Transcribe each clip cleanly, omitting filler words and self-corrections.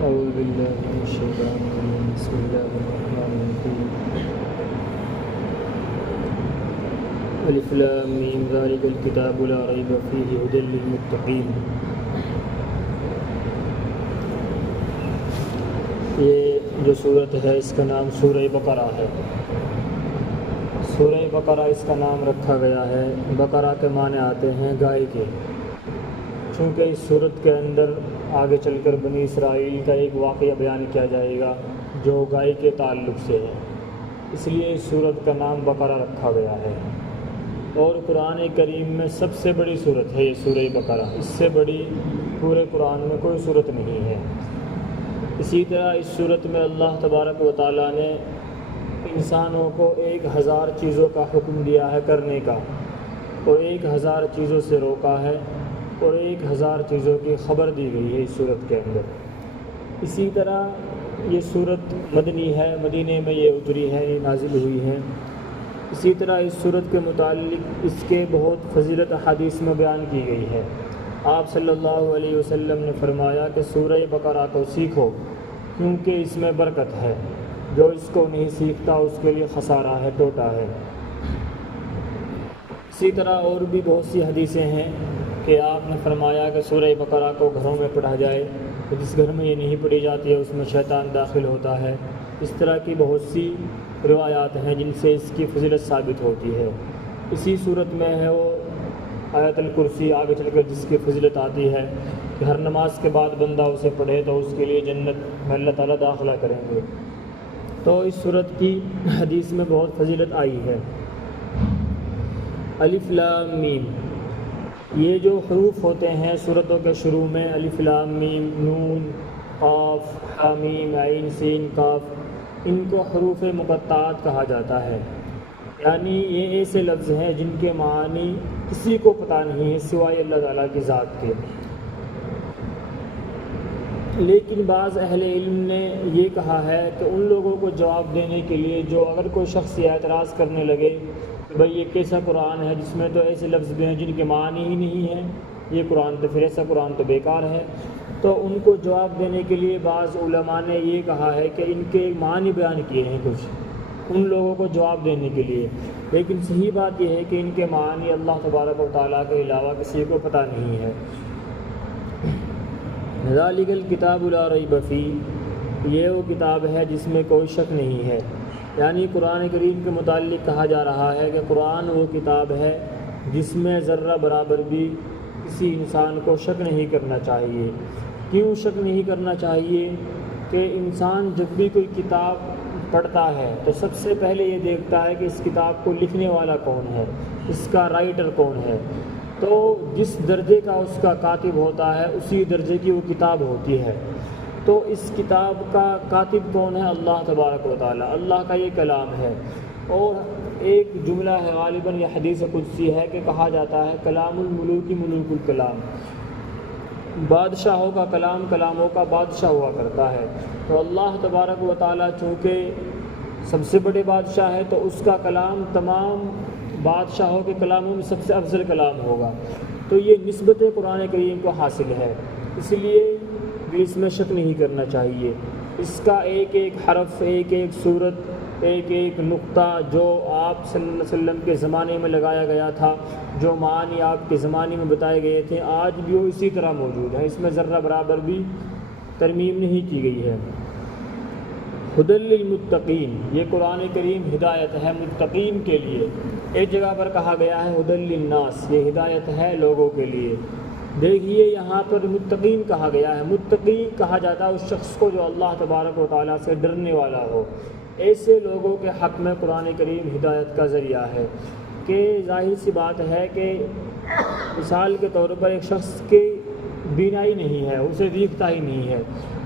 أعوذ بالله من الشيطان الرجيم بسم الله الرحمن الرحيم الف لام میم ذلک الکتاب لا ریب فیہ ھدی للمتقین۔ یہ جو صورت ہے اس کا نام سورہ بقرہ ہے۔ سورہ بقرہ اس کا نام رکھا گیا ہے، بقرہ کے معنی آتے ہیں گائے کے، چونکہ اس صورت کے اندر آگے چل کر بنی اسرائیل کا ایک واقعہ بیان کیا جائے گا جو گائے کے تعلق سے ہے، اس لیے اس صورت کا نام بقرہ رکھا گیا ہے۔ اور قرآن کریم میں سب سے بڑی صورت ہے یہ سورہ بقرہ، اس سے بڑی پورے قرآن میں کوئی صورت نہیں ہے۔ اسی طرح اس صورت میں اللہ تبارک و تعالیٰ نے انسانوں کو 1000 چیزوں کا حکم دیا ہے کرنے کا، اور 1000 چیزوں سے روکا ہے، اور 1000 چیزوں کی خبر دی گئی ہے اس صورت کے اندر۔ اسی طرح یہ صورت مدنی ہے، مدینے میں یہ اتری ہے، یہ نازل ہوئی ہے۔ اسی طرح اس صورت کے متعلق اس کے بہت فضیلت احادیث میں بیان کی گئی ہے۔ آپ صلی اللہ علیہ وسلم نے فرمایا کہ سورہ بقرہ کو سیکھو کیونکہ اس میں برکت ہے، جو اس کو نہیں سیکھتا اس کے لیے خسارہ ہے، ٹوٹا ہے۔ اسی طرح اور بھی بہت سی حدیثیں ہیں کہ آپ نے فرمایا کہ سورہ بقرہ کو گھروں میں پڑھا جائے، تو جس گھر میں یہ نہیں پڑھی جاتی ہے اس میں شیطان داخل ہوتا ہے۔ اس طرح کی بہت سی روایات ہیں جن سے اس کی فضیلت ثابت ہوتی ہے۔ اسی صورت میں ہے وہ آیت الکرسی، آگے چل کر جس کی فضیلت آتی ہے کہ ہر نماز کے بعد بندہ اسے پڑھے تو اس کے لیے جنت میں اللہ تعالیٰ داخلہ کریں گے۔ تو اس صورت کی حدیث میں بہت فضیلت آئی ہے۔ الف لام میم، یہ جو حروف ہوتے ہیں صورتوں کے شروع میں، الف لام میم، نون، قاف، حامیم، عین، سین، کاف، ان کو حروف مقطعات کہا جاتا ہے۔ یعنی یہ ایسے لفظ ہیں جن کے معنی کسی کو پتہ نہیں ہے سوائے اللہ تعالیٰ کی ذات کے۔ لیکن بعض اہل علم نے یہ کہا ہے کہ ان لوگوں کو جواب دینے کے لیے جو اگر کوئی شخص یہ اعتراض کرنے لگے کہ بھئی یہ کیسا قرآن ہے جس میں تو ایسے لفظ بھی ہیں جن کے معنی ہی نہیں ہیں، یہ قرآن تو پھر ایسا قرآن تو بیکار ہے، تو ان کو جواب دینے کے لیے بعض علماء نے یہ کہا ہے کہ ان کے معنی بیان کیے ہیں کچھ ان لوگوں کو جواب دینے کے لیے، لیکن صحیح بات یہ ہے کہ ان کے معنی اللہ تبارک و تعالیٰ کے علاوہ کسی کو پتہ نہیں ہے۔ ذالک الکتاب لا ریب فیہ، یہ وہ کتاب ہے جس میں کوئی شک نہیں ہے۔ یعنی قرآن کریم کے متعلق کہا جا رہا ہے کہ قرآن وہ کتاب ہے جس میں ذرہ برابر بھی کسی انسان کو شک نہیں کرنا چاہیے۔ کیوں شک نہیں کرنا چاہیے؟ کہ انسان جب بھی کوئی کتاب پڑھتا ہے تو سب سے پہلے یہ دیکھتا ہے کہ اس کتاب کو لکھنے والا کون ہے، اس کا رائٹر کون ہے۔ تو جس درجے کا اس کا کاتب ہوتا ہے اسی درجے کی وہ کتاب ہوتی ہے۔ تو اس کتاب کا کاتب کون ہے؟ اللہ تبارک و تعالیٰ، اللہ کا یہ کلام ہے۔ اور ایک جملہ ہے غالباً یہ حدیث قدسی ہے کہ کہا جاتا ہے کلام الملوک ملوک الکلام، بادشاہوں کا کلام کلاموں کا بادشاہ ہوا کرتا ہے۔ تو اللہ تبارک و تعالیٰ چونکہ سب سے بڑے بادشاہ ہے تو اس کا کلام تمام بادشاہوں کے کلاموں میں سب سے افضل کلام ہوگا۔ تو یہ نسبت قرآن کریم کو حاصل ہے، اس لیے بھی اس میں شک نہیں کرنا چاہیے۔ اس کا ایک ایک حرف، ایک ایک صورت، ایک ایک نقطہ جو آپ صلی اللہ علیہ وسلم کے زمانے میں لگایا گیا تھا، جو معنی آپ کے زمانے میں بتائے گئے تھے، آج بھی وہ اسی طرح موجود ہے، اس میں ذرہ برابر بھی ترمیم نہیں کی گئی ہے۔ ھدی للمتقین، یہ قرآن کریم ہدایت ہے متقین کے لیے۔ ایک جگہ پر کہا گیا ہے ھدی للناس، یہ ہدایت ہے لوگوں کے لیے۔ دیکھیے یہاں پر متقین کہا گیا ہے، متقی کہا جاتا ہے اس شخص کو جو اللہ تبارک و تعالیٰ سے ڈرنے والا ہو۔ ایسے لوگوں کے حق میں قرآن کریم ہدایت کا ذریعہ ہے کہ ظاہر سی بات ہے کہ مثال کے طور پر ایک شخص کی بینائی نہیں ہے، اسے دیکھتا ہی نہیں ہے،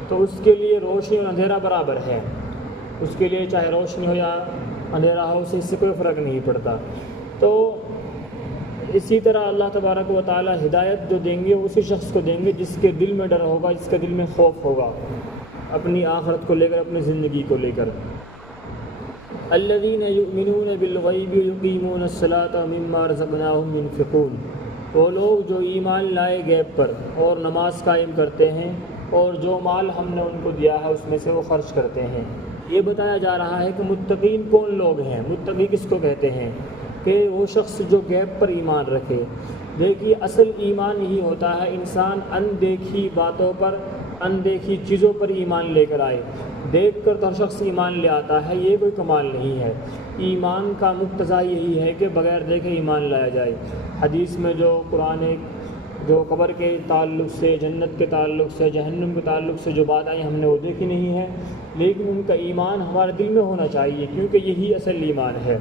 تو اس کے لیے روشنی اور اندھیرا برابر ہے، اس کے لیے چاہے روشنی ہو یا اندھیرا ہو اس سے کوئی فرق نہیں پڑتا۔ تو اسی طرح اللہ تبارک و تعالیٰ ہدایت جو دیں گے اسی شخص کو دیں گے جس کے دل میں ڈر ہوگا، جس کے دل میں خوف ہوگا اپنی آخرت کو لے کر، اپنی زندگی کو لے کر۔ الذین یؤمنون بالغیب یقیمون الصلاۃ ومما رزقناہم ینفقون، وہ لوگ جو ایمان لائے غیب پر اور نماز قائم کرتے ہیں اور جو مال ہم نے ان کو دیا ہے اس میں سے وہ خرچ کرتے ہیں۔ یہ بتایا جا رہا ہے کہ متقین کون لوگ ہیں، متقی کس کو کہتے ہیں، کہ وہ شخص جو غیب پر ایمان رکھے۔ دیکھیے اصل ایمان یہی ہوتا ہے انسان اندیکھی باتوں پر، اندیکھی چیزوں پر ایمان لے کر آئے۔ دیکھ کر تو ہر شخص ایمان لے آتا ہے، یہ کوئی کمال نہیں ہے۔ ایمان کا مقتضا یہی ہے کہ بغیر دیکھے ایمان لایا جائے۔ حدیث میں جو قبر کے تعلق سے، جنت کے تعلق سے، جہنم کے تعلق سے جو بات آئی ہم نے وہ دیکھی نہیں ہے، لیکن ان کا ایمان ہمارے دل میں ہونا چاہیے، کیونکہ یہی اصل ایمان ہے۔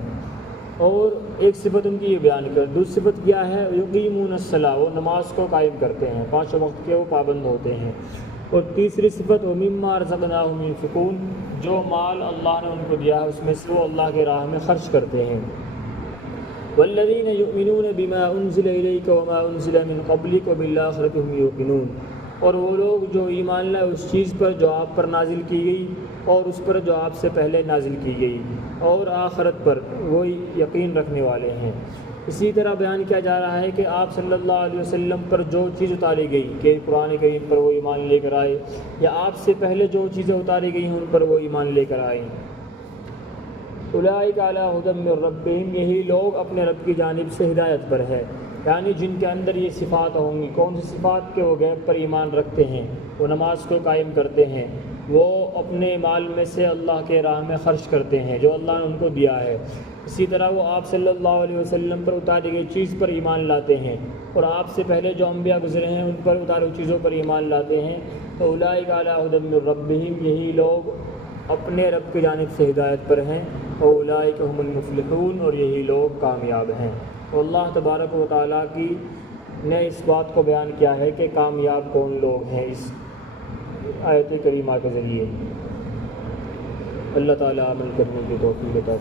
اور ایک صفت ان کی یہ بیان کر، دوسری صفت کیا ہے، یقیمون الصلاۃ، وہ نماز کو قائم کرتے ہیں، 5 وقت کے وہ پابند ہوتے ہیں۔ اور تیسری صفت ومما رزقناہم ينفقون، جو مال اللہ نے ان کو دیا ہے اس میں سے وہ اللہ کے راہ میں خرچ کرتے ہیں۔ والذین یؤمنون بما انزل الیک وما انزل من قبلک وبالآخرۃ هم یوقنون، اور وہ لوگ جو ایمان لائے اس چیز پر جو آپ پر نازل کی گئی اور اس پر جو آپ سے پہلے نازل کی گئی، اور آخرت پر وہ یقین رکھنے والے ہیں۔ اسی طرح بیان کیا جا رہا ہے کہ آپ صلی اللہ علیہ وسلم پر جو چیز اتاری گئی کہ قرآن کریم پر وہ ایمان لے کر آئے، یا آپ سے پہلے جو چیزیں اتاری گئی ہیں ان پر وہ ایمان لے کر آئیں۔ اولئک علی ھدی من ربہم، یہی لوگ اپنے رب کی جانب سے ہدایت پر ہے، یعنی جن کے اندر یہ صفات ہوں گی۔ کون سی صفات؟ کہ وہ غیب پر ایمان رکھتے ہیں، وہ نماز کو قائم کرتے ہیں، وہ اپنے مال میں سے اللہ کے راہ میں خرچ کرتے ہیں جو اللہ نے ان کو دیا ہے۔ اسی طرح وہ آپ صلی اللہ علیہ وسلم پر اتاری گئی چیز پر ایمان لاتے ہیں، اور آپ سے پہلے جو انبیاء گزرے ہیں ان پر اتاری ہوئی چیزوں پر ایمان لاتے ہیں۔ تو اولئک علی ھدی من ربہم، یہی لوگ اپنے رب کی جانب سے ہدایت پر ہیں، اولئک ھم المفلحون، اور یہی لوگ کامیاب ہیں۔ اللہ تبارک و تعالیٰ کی نے اس بات کو بیان کیا ہے کہ کامیاب کون لوگ ہیں اس آیت کریمہ کے ذریعے۔ اللہ تعالیٰ عمل کرنے کی توفیق عطا